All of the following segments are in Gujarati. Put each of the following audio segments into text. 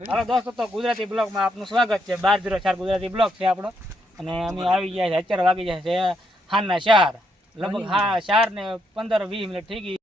હાલો દોસ્તો, તો ગુજરાતી બ્લોગમાં આપનું સ્વાગત છે। 1204 ગુજરાતી બ્લોગ છે આપણો, અને અમે આવી ગયા છે, અત્યારે વાગી જાય છે હાનના 4, લગભગ 4 ને 15-20 મિનિટ થઈ ગઈ।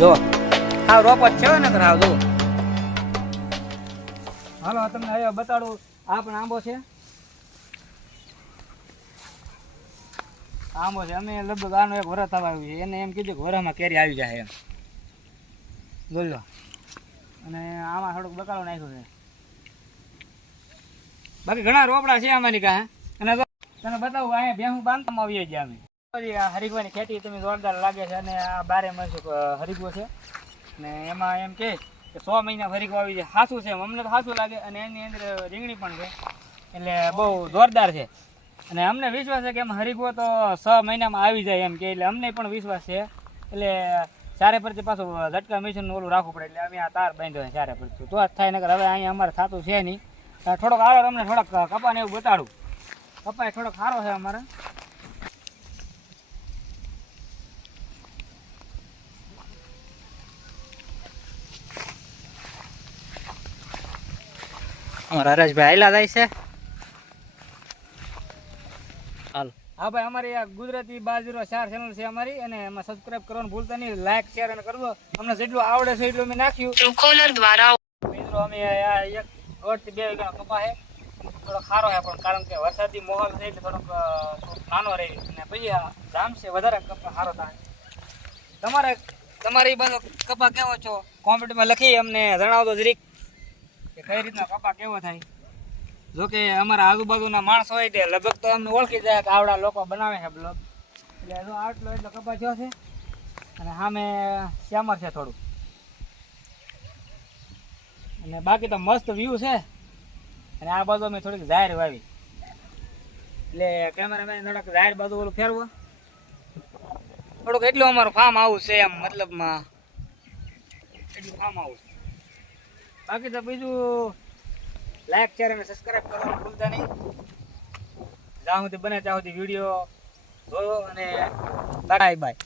જો આ રોપટ છે ને કરાવ દો। હાલો તમને હવે બતાડું, આ પણ આંબો છે, આંબો છે। અમે લગભગ આનો એક વરસ થવા આવ્યું છે, એને એમ કીધું કે વરસમાં કેરી આવી જાય એમ, બોલો। અને આમાં થોડુંક બકાલો નાખ્યું છે, બાકી ઘણા રોપડા છે અમારી કાંઈ। અને તને બતાવું, અહીંયા ભેહું બાંધવામાં આવીએ છીએ અમે। હરીગવાની ખેતી તમે જોરદાર લાગે છે, અને આ 12 માસ હરીગવો છે, ને એમાં એમ કે 100 મહિના હરીગવો આવી જાય, સાચું છે, અમને તો સાચું લાગે। અને એની અંદર રીંગણી પણ છે, એટલે બહુ જોરદાર છે, અને અમને વિશ્વાસ છે કે એમ હરીગવો તો 6 મહિનામાં આવી જાય એમ કે, એટલે અમને પણ વિશ્વાસ છે। એટલે ચારે પરથી પાછું ઝટકા મિશન ઓલું રાખવું પડે, એટલે અમે આ તાર બાંધ્યો છે ચારે પરથી, તો જ થાય, નકર હવે અહીંયા અમારે થતું છે નહીં। થોડોક આરો અમને થોડોક કપાને એવું બતાડું, કપાય થોડોક સારો છે અમારે। અમારા હરેશભાઈ હાઈલા જાય છે, હાલ। હા ભાઈ, અમારી આ ગુજરાતી 1204 ચેનલ છે અમારી, અને એમાં સબસ્ક્રાઇબ કરવાનું ભૂલતા નહીં, લાઈક શેર અને કરજો। અમને જેટલું આવડે છે એટલું અમે નાખ્યું ટ્રુકોલર દ્વારા। મિત્રો અમે આ 1 થી 2 વીઘાનો કપા છે, થોડો સારો છે, પણ કારણ કે વરસાદી માહોલ છે એટલે થોડોક નાનો રહે, અને પછી જામ છે વધારે કપા સારો થાય। તમારી બાજુ કપા કેવો છો કોમેન્ટમાં લખી અમને જણાવજો જરીક કે કઈ રીતના કપા કેવો થાય। જોકે અમારા આજુબાજુના માણસો હોય તે લગભગ તો અમને ઓળખી જાય કે આવડા લોકો બનાવે છે બ્લોગ, એટલે આટલો એટલો કપા થયો છે, અને સામે શ્યામર છે થોડું, અને બાકી તો મસ્ત વ્યૂ છે। અને આ બાજુ અમે થોડીક જાહેર વાવી, એટલે કેમેરામેન થોડાક જાહેર બાજુ ઓલું ફેરવો, થોડુંક એટલું અમારું ફાર્મ હાઉસ છે એમ, મતલબમાં એટલું ફાર્મ હાઉસ। બાકી તો બીજું લાઈક શેર અને સબસ્ક્રાઇબ કરવાનું ભૂલતા નહીં। જ્યાં સુધી બને ત્યાં સુધી વિડીયો જોયો, અને બાય બાય।